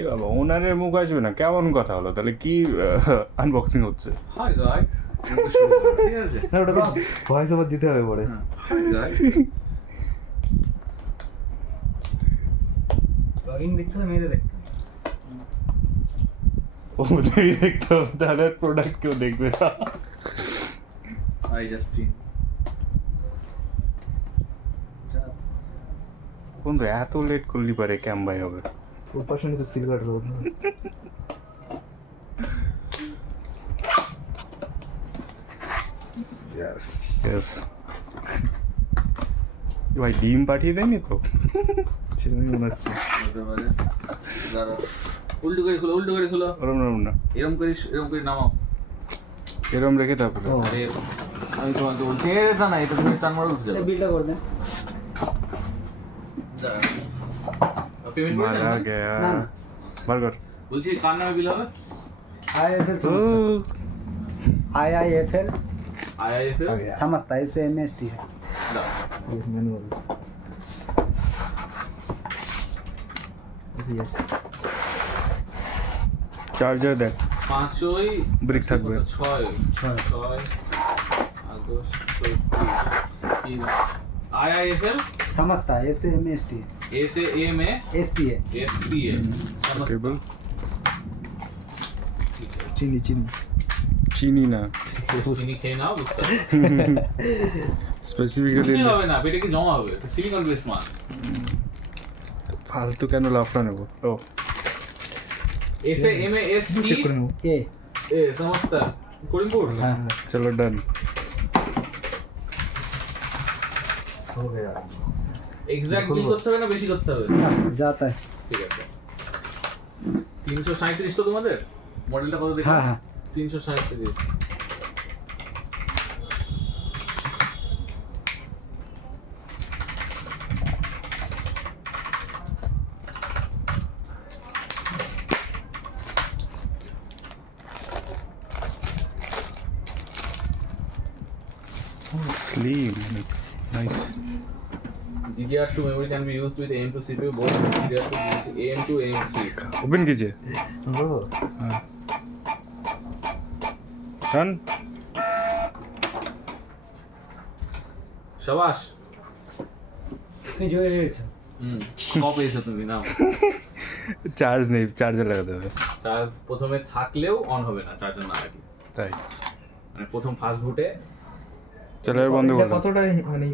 এ বাবা ওনারের মুখ আসবে না, কেমন কথা হলো তাহলে? কি আনবক্সিং হচ্ছে? হাই গাইস, ঠিক আছে না ওটা ভয়েস ওভার দিতে হবে পরে। হাই গাইস, ব্লগিং দেখতে হবে, মেয়েদের দেখতে হবে। ওদেরই দেখতে হবে, তাহলে প্রোডাক্ট কেউ দেখবে না। Hi Justin. বন্ধু এত লেট করলি পারে ক্যাম্বাই হবে। ওর পাশে তো সিলভার রোড। ইয়েস ইয়েস ভাই, ডিম পাঠিয়ে দেয়নি তো? সেরকমই মনে হচ্ছে। হতে পারে। দাঁড়াও, উল্টো করে খোলো, উল্টো করে খোলো। ওরম ওরম না, এরকম করে নামাও। এরম রেখে তারপরে। ও। আরে আমি তোমাকে বলছি, এটা না, এটা তুমি টান মারো উঠে যাবে। বিলটা করে দেন। পেমেন্ট করেছেন মারা না? গয়া না। বার্গার। বলছি কার নামে বিল হবে? IIFL ও समझता IIFL আইআইএফএল। আগে समझता SMST है। দাও। ম্যানুয়াল। ইয়েস চার্জার দেখ, 5ই ব্রিক থাকবে। 6 আগস্ট 34 আইআইএফএল समझता SMST এসএএমএ STA এসটিএ কেবল চিনি চিনি। চিনি না, চিনি খেয়ে নাও, বুঝতে স্পেসিফিক্যালি বুঝতে হবে না, পেটে কি জমা হবে? সিলিকন বেস মাল। ফালতু কেন লাফড়া নেবো? ও এসএএমএ চেক এসটি করে নেবো। A এ समझता कोडिंग हाँ চলো ডান। हो गया। এক্সাক্ট বিল করতে হবে না বেশি করতে হবে? हाँ, जाता है। ঠিক আছে। 337 তো তোমাদের মডেলটা কত দেখো? हाँ हाँ 337। Slim, nice. DDR2 memory can be used with AM2 CPU, both DDR2 AM2 AM3. Open कीजिए। ও हाँ ডান। শাবাশ। তুমি জয় হয়েছে। কবে এসো তুমি নাও? চার্জ নেই, চার্জার লাগাতে হবে। চার্জ প্রথমে থাকলেও অন হবে না চার্জার না রাখি, তাই মানে প্রথম ফার্স্ট বুটে চলো এবার বন্ধ এটা করলাম। কতটা মানে